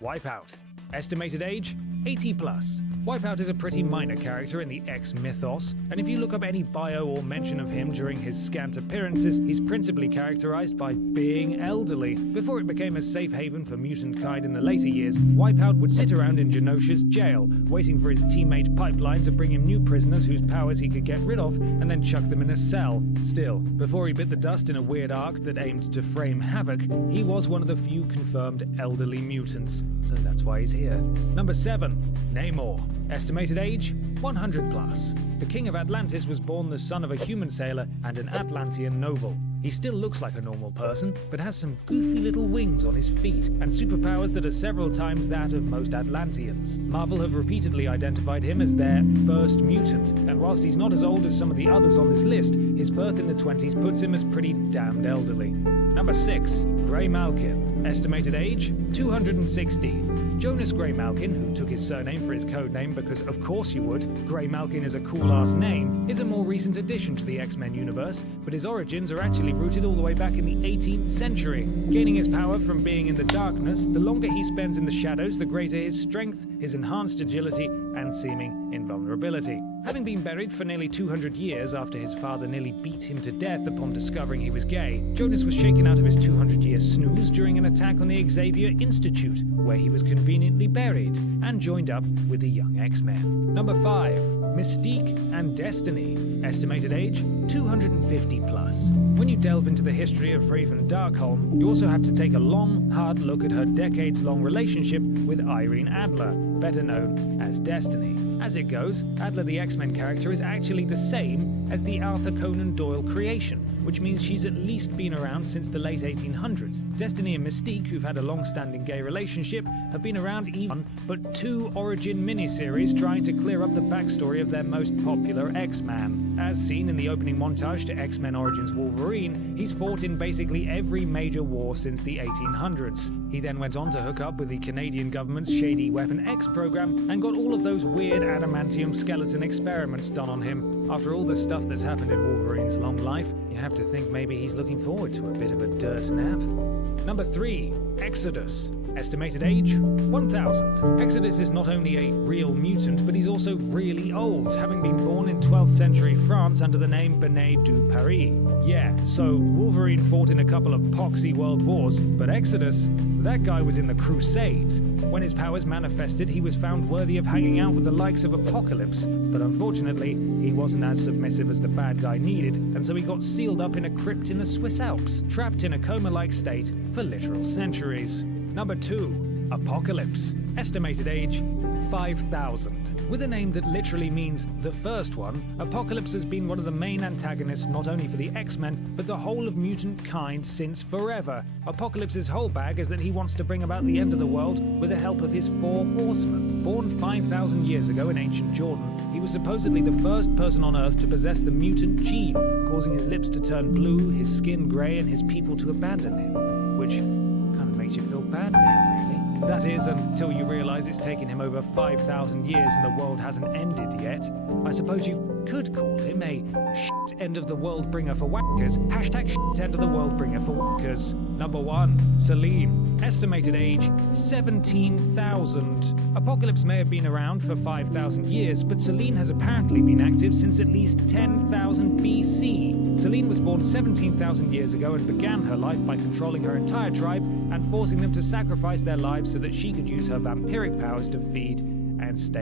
Wipeout. Estimated age, 80+. Wipeout is a pretty minor character in the X mythos, and if you look up any bio or mention of him during his scant appearances, he's principally characterized by being elderly. Before it became a safe haven for mutant kind in the later years, Wipeout would sit around in Genosha's jail, waiting for his teammate Pipeline to bring him new prisoners whose powers he could get rid of, and then chuck them in a cell. Still, before he bit the dust in a weird arc that aimed to frame havoc, he was one of the few confirmed elderly mutants, so that's why he's here. Number 7. Namor. Estimated age, 100+. The king of Atlantis was born the son of a human sailor and an Atlantean noble. He still looks like a normal person, but has some goofy little wings on his feet and superpowers that are several times that of most Atlanteans. Marvel have repeatedly identified him as their first mutant, and whilst he's not as old as some of the others on this list, his birth in the 20s puts him as pretty damned elderly. Number 6. Grey Malkin. Estimated age, 260. Jonas Grey Malkin, who took his surname for his codename because of course you would, Grey Malkin is a cool-ass name, is a more recent addition to the X-Men universe, but his origins are actually rooted all the way back in the 18th century. Gaining his power from being in the darkness, the longer he spends in the shadows, the greater his strength, his enhanced agility, and seeming invulnerability. Having been buried for nearly 200 years after his father nearly beat him to death upon discovering he was gay, Jonas was shaken out of his 200-year snooze during an attack on the Xavier Institute, where he was conveniently buried, and joined up with the young X-Men. Number 5. Mystique and Destiny. Estimated age, 250+. When you delve into the history of Raven Darkholm, you also have to take a long, hard look at her decades-long relationship with Irene Adler, better known as Destiny. As it goes, Adler the X-Men character is actually the same as the Arthur Conan Doyle creation, which means she's at least been around since the late 1800s. Destiny and Mystique, who've had a long-standing gay relationship, have been around even but 2 origin miniseries trying to clear up the backstory of their most popular X-Man. As seen in the opening montage to X-Men Origins Wolverine, he's fought in basically every major war since the 1800s. He then went on to hook up with the Canadian government's shady Weapon X program and got all of those weird adamantium skeleton experiments done on him. After all the stuff that's happened in Wolverine's long life, you have to think maybe he's looking forward to a bit of a dirt nap. Number 3. Exodus. Estimated age, 1000. Exodus is not only a real mutant, but he's also really old, having been born in 12th century France under the name Benet du Paris. Yeah, so Wolverine fought in a couple of poxy world wars, but Exodus, that guy was in the Crusades. When his powers manifested, he was found worthy of hanging out with the likes of Apocalypse, but unfortunately, he wasn't as submissive as the bad guy needed, and so he got sealed up in a crypt in the Swiss Alps, trapped in a coma-like state for literal centuries. Number 2. Apocalypse. Estimated age, 5000. With a name that literally means the first one, Apocalypse has been one of the main antagonists not only for the X-Men, but the whole of mutant kind since forever. Apocalypse's whole bag is that he wants to bring about the end of the world with the help of his 4 horsemen. Born 5,000 years ago in ancient Jordan, he was supposedly the first person on Earth to possess the mutant gene, causing his lips to turn blue, his skin grey, and his people to abandon him, which kind of makes you feel bad for him, really. That is, until you realise it's taken him over 5,000 years and the world hasn't ended yet. I suppose you could call him a shit end of the world bringer for wackers. Hashtag shit end of the world bringer for wackers. Number 1. Selene. Estimated age, 17,000. Apocalypse may have been around for 5,000 years, but Selene has apparently been active since at least 10,000 BC. Selene was born 17,000 years ago and began her life by controlling her entire tribe and forcing them to sacrifice their lives so that she could use her vampiric powers to feed and stay